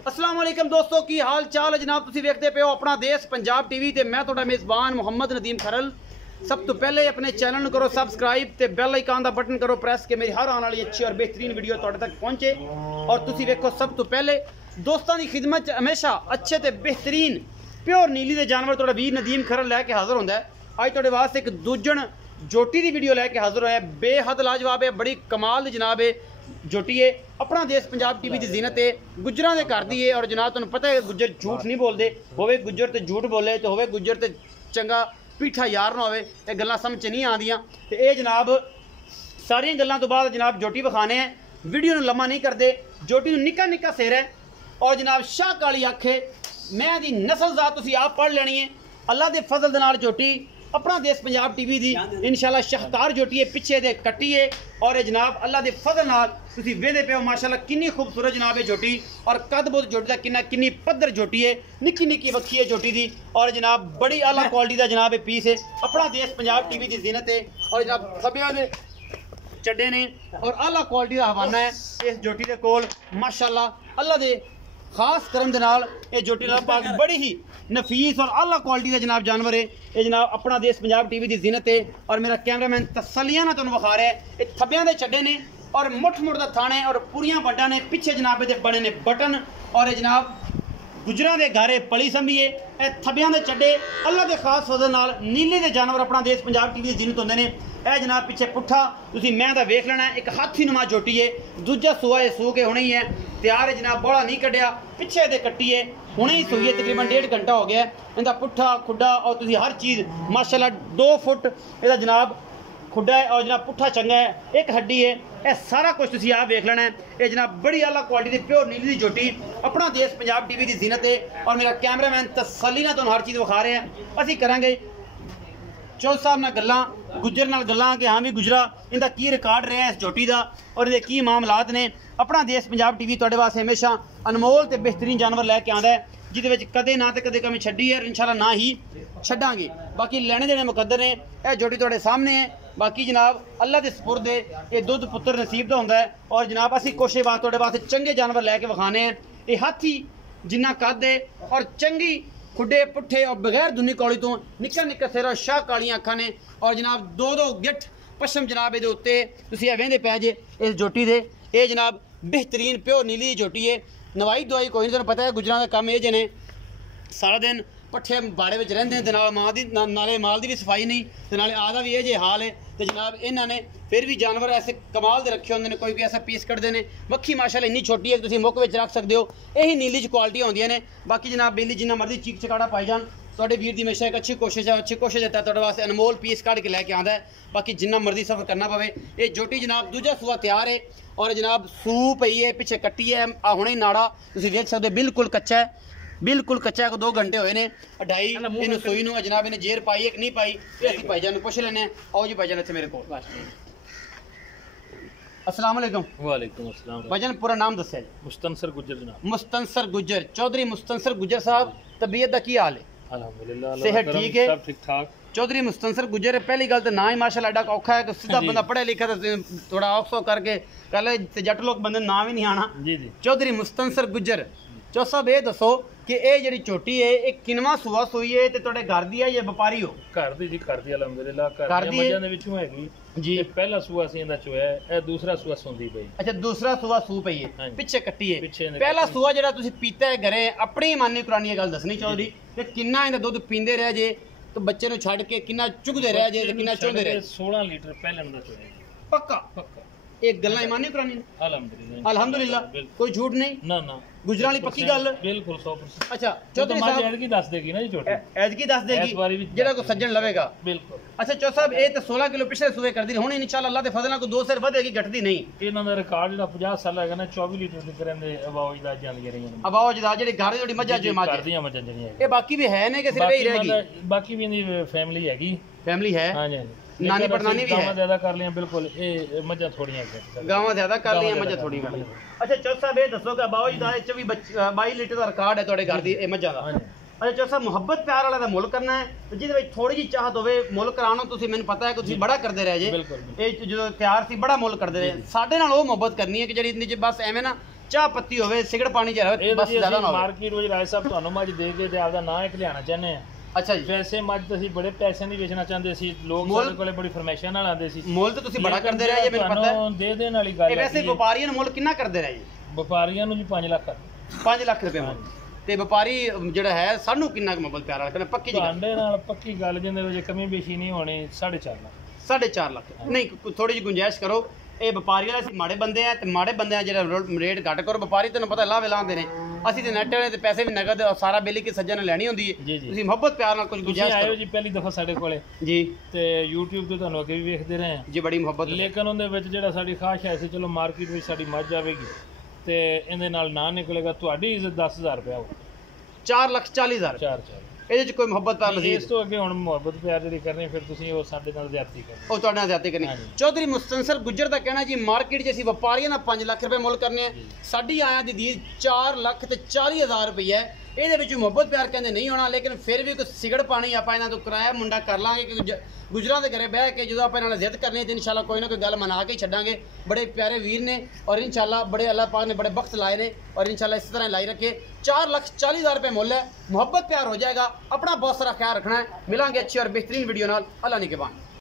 अस्सलाम वालेकुम दोस्तों की हाल चाल है जनाब। तुसीं वेखदे पे हो अपना देश पंजाब टीवी ते मैं तुहाडा मेज़बान मुहम्मद नदीम खरल। सब तो पहले अपने चैनल करो सबसक्राइब ते बेल आइकन का बटन करो प्रेस के मेरी हर आने वाली अच्छी और बेहतरीन वीडियो तुहाडे तक पहुंचे। और तुसीं वेखो सब तो पहले दोस्तों की खिदमत हमेशा अच्छे ते बेहतरीन प्योर नीली के जानवर तुहाडा वीर नदीम खरल लैके हाज़र होंदा है। अज तुहाडे वास्ते एक दूजन जोटी की वीडियो लैके हाज़र होया। बेहद लाजवाब है, बड़ी कमाल दी जनाब है जोटी है। अपना देश पंजाब टीवी की जीनत है, गुजरां दे घर दी है। और जनाब तुहानूं पता है गुज्जर झूठ नहीं बोलते, होवे गुज्जर ते झूठ बोले तो होवे गुज्जर ते चंगा पीठा यार ना होवे, ये गल्लां समझ नहीं आंदियां। ते ये जनाब सारियां गल्लां तो बाद जनाब जोटी विखाने हैं। वीडियो नूं लम्मा नहीं करते। जोटी नूं निक्का निक्का सिर है और जनाब शाह काली अख है। मैं दी नस्ल जात तुसीं आप पढ़ लेनी है। अल्लाह दे फजल दे नाल जोटी अपना देश पंजाब टीवी दी इंशाल्लाह शाहकार जोटी है, पिछे दे कट्टी है। और ये जनाब अल्लाह दे फजल नाल तुसीं वेंदे पे हो माशाल्लाह किन्नी खूबसूरत जनाब है जोटी। और कद बुद जोटी दा किन्नी पद्धर जोटी है, निक्की निक्की वक्खी है जोटी दी। और जनाब बड़ी आला क्वालिटी दा जनाब पीस है, अपना देश पंजाब टीवी की जीनत है। और जनाब थब्बियां दे चड्डे ने और आला क्वालिटी का हवाना है इस जोटी के कोल माशाल्लाह। अल्लाह दे खास करम दे नाल ये जोटी ला पाक बड़ी ही नफीस और आला क्वालिटी का जनाब जानवर है। ये जनाब अपना देश पंजाब टीवी की जीनत है। और मेरा कैमरामैन तसलियां ना तुहानूं विखा रहा है। ये थब्बियां दे चड्डे ने और मुठ मुठ दा थाने और पूरियां बड्डां ने, पिछे जनाब दे बने ने बटन। और ये जनाब गुजरां दे घारे पली संभीए ए थब्बियां दे चड्डे अल्लाह के खास फजल नाल नीले दे जानवर अपना देश पंजाब टीवी की जीनत होंदे ने। ए जनाब पिछे पुट्ठा तुसीं मैं दा वेख लेना है, एक हाथी नुमा जोटी है, दूजा सूआ है, सू के हुणे ही है तैयार है जनाब। बड़ा नहीं कढ़िया, पिछे दे कट्टी है, हुणे ही सूई है, तकरीबन 1.5 घंटा हो गया। इनका पुट्ठा खुड्डा और तुसीं हर चीज़ माशाल्लाह 2 फुट इहदा जनाब खुड्डा है और जनाब पुट्ठा चंगा है, एक हड्डी है। यह सारा कुछ तुसीं आप देख लेना है। ये जनाब बड़ी आला क्वालिटी की प्योर नीली दी जोटी अपना देश पंजाब टीवी की जीनत है। और मेरा कैमरामैन तसल्ली नाल तुहानूं हर चीज़ विखा रहे हैं। असीं करांगे चौध साहब नाल गल्लां, गुज्जर नाल गल्लां कि हाँ भी गुजरा इनका की रिकॉर्ड रहा है इस जोटी का और इहदे की मामलात ने। अपना देश पंजाब टीवी तुहाडे वास्ते हमेशा अनमोल ते बेहतरीन जानवर लैके आंदा है, जिहदे विच कदे ना ते कदे कमी छड्डी है, इंशाल्लाह ना ही छड्डांगे। बाकी लैने देने मुकद्दर ने। यह जोटी तुहाडे सामने है। बाकी जनाब अल्लाह दे सुपुर्द है, ये दुध पुत्र नसीब दा हुंदा है। और जनाब असीं कोशिश वास्ते तुहाडे वास्ते चंगे जानवर लैके विखाने हैं। ये हाथी जिन्ना कद है और चंगी खुडे पुट्ठे और बगैर दुनी कौली तो निक्का निक्का सिर और शाह कालियां अखां ने। और जनाब 2-2 गिट्ठ पशम जनाब ये उत्ते तुसीं वेंदे पै जे इस जोटी दे। ये जनाब बेहतरीन प्योर नीली जोटी है। नवाई दवाई कोई नहीं, तुहानूं पता है गुजरां दा कम ये जने सारा दिन पट्ठे बाड़े में रहंदे हैं, नाल मां दी नाले माल की भी सफाई नहीं, तो नाले आदा भी ये जे हाल है। तो जनाब इन्हों ने फिर भी जानवर ऐसे कमाल दे रखे होंगे ने, कोई भी ऐसा पीस कटते हैं। मक्खी माशाल्लाह इन्नी छोटी है कि तुसीं मुक विच रख सकते हो। यही नीली च क्वालिटी होंदियां ने। बाकी जनाब बिल्ली जिन्ना मर्जी चीक चकाड़ा पाई जान, तुहाडे वीर दी हमेशा एक अच्छी कोशिश है, अच्छी कोशिश देता है तुहाडे वास्ते अनमोल पीस कट के लैके आंदा है। बाकी जिन्ना मर्जी सफर करना पवे। ये जोटी जनाब दूजा सूआ तैयार है और जनाब सू पई है, पिछे कट्टी है, हुणे नाड़ा तुसीं देख सकते हो बिल्कुल कच्चा है, बिल्कुल कच्चा है। 2 घंटे हुए ने अढ़ाई इन सूई नूं जनाब इन्हें जेर पाई है कि नहीं पाई, ये भाईजान नूं पुछ लैने। आओ जी भाईजान इत्थे मेरे कोल। अस्सलाम वालेकुम। वालेकुम अस्सलाम। भाईजान पूरा नाम दस्सिया जी। मुस्तनसर गुज्जर जनाब। मुस्तनसर गुज्जर, चौधरी मुस्तनसर गुज्जर साहब, तबीयत दा की हाल है? अल्हम्दुलिल्लाह सेहत ठीक है, सब ठीक ठाक। चौधरी मुस्तनसर गुज्जर है। पहली गल तो ना ही माशाल्लाह एडा औखा है कि सीधा बंदा पढ़े लिखा तो थोड़ा औखा करके कल जट लोग बंदे नाम ही नहीं आना। जी जी। चौधरी मुस्तनसर गुज्जर। चौ साहब ये दसो कि ये जी चोटी है ये किनवा सूआ सूई है, तुहाडे घर दी है या व्यापारी हो? घर दी जी, घर दी अल्हम्दुलिल्लाह। घर दी मजां दे विचों हैगी जी। पहला सूआ सी इंदा चोया है, ए दूसरा सूआ सुंदी पई। अच्छा दूसरा सूआ सू पई है, पिछे कट्टी है। पिछे पहला सूआ जेड़ा तुसीं पीता है घरे अपनी मानी कुरानी गल दसनी चौधरी कि किन्ना इंदा दुध पींदे रह जे तो बच्चे नूं छड्ड के किन्ना चुगदे रह जे ते किन्ना चोंदे रह? 16 लीटर पहले दा चोया। पक्का पक्का एक गल्लां ईमानी कुरानी ने? अल्हम्दुलिल्लाह अल्हम्दुलिल्लाह, कोई झूठ नहीं ना ना, गुजरां वाली पक्की गल बिल्कुल 100%। अच्छा चौधरी चौधरी साहब एद की दस देगी ना जी छोटी, एद की दस देगी जेड़ा को सज्जन लवेगा। बिल्कुल। अच्छा चौ साहब ये तो 16 किलो पिछले सूबे कर दी हुण इंशाल्लाह अल्लाह दे फजल नाल को 2 सिर वधेगी घटदी नहीं। इन्हां दा रिकॉर्ड जेड़ा 50 साल हैगा ना 24 लीटर दे करंदे आवाज दा जांदियां रहीਆਂ ने। आवाज दा जेड़ी घर दी मज्जा जो माज करदियां मज्जां जड़ियां ये बाकी भी है ने कि सिर्फ यही रहेगी? बाकी भी इनदी फैमिली हैगी, फैमिली है। हां जी, नानी परनानी भी है। गावां ज्यादा कर लिया बिल्कुल, ये मज्जां थोड़ियां है, गावां ज्यादा कर लिया मज्जां थोड़ी कर लिया। अच्छा चौ साहब ये दसो कि बाबा जी दा 22 लीटर दा रिकॉर्ड है तुहाडे घर दी ए मज्जां दा। अच्छा चौ साहब मुहब्बत प्यार वाला दा मुल करना है जिहदे विच थोड़ी जी चाहत होवे मुल कराणो तुसीं मैनूं पता है कि तुसीं बड़ा करदे रह जे। ये जो तैयार सी बड़ा मुल करदे रहे, साडे नाल ओह मुहब्बत करनी है कि जेहड़ी इतनी बस एवें ना ਚਾਹ ਪੱਤੀ ਹੋਵੇ ਸਿਗੜ ਪਾਣੀ ਚ ਹੋਵੇ ਇਹ ਬਸ ਜ਼ਿਆਦਾ ਨਾ ਹੋਵੇ। ਮਾਰਕੀਟ ਵਿੱਚ ਰਾਏ ਸਾਹਿਬ ਤੁਹਾਨੂੰ ਮੱਝ ਦੇ ਕੇ ਤੇ ਆਪਦਾ ਨਾਂ ਇੱਕ ਲਿਆਣਾ ਚਾਹੁੰਦੇ ਆ। ਅੱਛਾ ਜੀ। ਵੈਸੇ ਮੱਝ ਅਸੀਂ ਬੜੇ ਪੈਸਿਆਂ ਦੀ ਵੇਚਣਾ ਚਾਹੁੰਦੇ ਸੀ, ਲੋਕ ਸਾਡੇ ਕੋਲੇ ਬੜੀ ਫਰਮਾਇਸ਼ਾਂ ਨਾਲ ਆਉਂਦੇ ਸੀ। ਮੁੱਲ ਤਾਂ ਤੁਸੀਂ ਬੜਾ ਕਰਦੇ ਰਹੇ ਜੀ, ਮੈਨੂੰ ਪਤਾ ਹੈ। ਤੁਹਾਨੂੰ ਦੇ ਦੇਣ ਵਾਲੀ ਗੱਲ ਇਹ ਵੈਸੇ ਵਪਾਰੀਆਂ ਨੂੰ ਮੁੱਲ ਕਿੰਨਾ ਕਰਦੇ ਰਹੇ ਜੀ? ਵਪਾਰੀਆਂ ਨੂੰ ਜੀ 5 ਲੱਖ 5 ਲੱਖ ਰੁਪਏ ਮੁੱਲ। ਤੇ ਵਪਾਰੀ ਜਿਹੜਾ ਹੈ ਸਾਨੂੰ ਕਿੰਨਾ ਕੁ ਮੁੱਲ ਪਿਆਰਾ ਲੱਗਦਾ? ਪੱਕੀ ਜੀ ਭਾਂਡੇ ਨਾਲ ਪੱਕੀ ਗੱਲ, ਜਿੰਦੇ ਵਿੱਚ ਕਮੀ ਬੇਸ਼ੀ ਨਹੀਂ ਹੋਣੀ, 4.5 ਲੱਖ। 4.5 ਲੱਖ ਨਹੀਂ, ਥੋੜੀ ਜਿਹੀ ਗੁੰਜਾਇਸ਼ ਕਰੋ। ਇਹ ਵਪਾਰੀ ਵਾਲੇ ਅਸੀਂ ਮਾੜੇ ਬੰਦੇ ਆ, ਤੇ ਮਾੜੇ ਬੰਦੇ ਆ ਜਿਹੜਾ ਰੇਟ ਘੱਟ ਕਰੋ। ਵਪਾਰੀ ਤੈਨੂੰ ਪਤਾ ਲਾਵੇ ਲਾਉਂਦੇ ਨੇ, ਅਸੀਂ ਤੇ ਨੈਟ ਵਾਲੇ ਤੇ ਪੈਸੇ ਵੀ ਨਗਦ ਸਾਰਾ ਬਿੱਲ ਕਿ ਸੱਜਣ ਨੇ ਲੈਣੀ ਹੁੰਦੀ ਹੈ। ਤੁਸੀਂ ਮੁਹੱਬਤ ਪਿਆਰ ਨਾਲ ਕੁਝ ਗੁੰਜਾਇਸ਼ ਆਇਓ ਕਰੋ ਜੀ ਪਹਿਲੀ ਦਫਾ ਸਾਡੇ ਕੋਲੇ ਜੀ। ਤੇ YouTube ਤੇ ਤੁਹਾਨੂੰ ਅੱਗੇ ਵੀ ਵੇਖਦੇ ਰਹੇ ਆ ਜੀ, ਬੜੀ ਮੁਹੱਬਤ। ਲੇਕਿਨ ਉਹਦੇ ਵਿੱਚ ਜਿਹੜਾ ਸਾਡੀ ਖਾਸ਼ ਹੈ ਸੀ, ਚਲੋ ਮਾਰਕੀਟ ਵਿੱਚ ਸਾਡੀ ਮੱਝ ਆਵੇਗੀ ਤੇ ਇਹਦੇ ਨਾਲ ਨਾ ਨਿਕਲੇਗਾ, ਤੁਹਾਡੀ ਇੱਜ਼ਤ 10,000 ਰੁਪਇਆ ਹੋ। 4,40,000 4 ਇਹਦੇ ਚ ਕੋਈ ਮੁਹੱਬਤ ਪਿਆਰ ਮਜ਼ੀਦ ਇਸ ਤੋਂ ਅੱਗੇ ਹੁਣ ਮੁਹੱਬਤ ਪਿਆਰ ਜਿਹੜੀ ਕਰਨੀ, ਫਿਰ ਤੁਸੀਂ ਉਹ ਸਾਡੇ ਨਾਲ ਜ਼ਿਆਦਤੀ ਕਰਨੀ, ਉਹ ਤੁਹਾਡੇ ਨਾਲ ਜ਼ਿਆਦਤੀ ਕਰਨੀ। ਚੌਧਰੀ ਮੁਸਤਨਸਰ ਗੁੱਜਰ ਦਾ ਕਹਿਣਾ ਜੀ ਮਾਰਕੀਟ 'ਚ ਅਸੀਂ ਵਪਾਰੀਆਂ ਨਾਲ 5 ਲੱਖ ਰੁਪਏ ਮੁੱਲ ਕਰਨੇ ਆ, ਸਾਡੀ ਆਇਆਂ ਦੀ ਦੀਦ 4,40,000 ਰੁਪਏ ਹੈ। ਇਹਦੇ ਵਿੱਚ ਮੁਹੱਬਤ ਪਿਆਰ ਕਹਿੰਦੇ ਨਹੀਂ ਹੋਣਾ, ਲੇਕਿਨ ਫਿਰ ਵੀ ਕੋਈ ਸਿਗੜ ਪਾਣੀ ਆਪਾਂ ਇਹਨਾਂ ਤੋਂ ਕਿਰਾਇਆ ਮੁੰਡਾ ਕਰ ਲਾਂਗੇ ਕਿ ਗੁਜਰਾਂ ਦੇ ਘਰੇ ਬਹਿ ਕੇ ਜਦੋਂ ਆਪਾਂ ਇਹਨਾਂ ਨਾਲ ਜ਼ਿੱਦ ਕਰਨੀ ਤੇ ਇਨਸ਼ਾਅੱਲਾ ਕੋਈ ਨਾ ਕੋਈ ਗੱਲ ਮਨਾ ਕੇ ਛੱਡਾਂਗੇ। ਬੜੇ ਪਿਆਰੇ ਵੀਰ ਨੇ ਔਰ ਇਨਸ਼ਾਅੱਲਾ ਬੜੇ ਅੱਲਾਹ ਪਾਕ ਨੇ ਬੜੇ ਬਖਤ ਲਾਏ ਨੇ ਔਰ ਇਨਸ਼ਾਅੱਲਾ ਇਸੇ ਤਰ੍ਹਾਂ ਲਾਈ ਰੱਖੇ। 4,40,000 ਰੁਪਏ ਮੁੱਲ ਹੈ, ਮੁਹੱਬਤ ਪਿਆਰ ਹੋ ਜਾएगा। अपना बहुत सारा ख्याल रखना है। मिलेंगे अच्छी और बेहतरीन वीडियो नाल। अल्लाह निगहबान।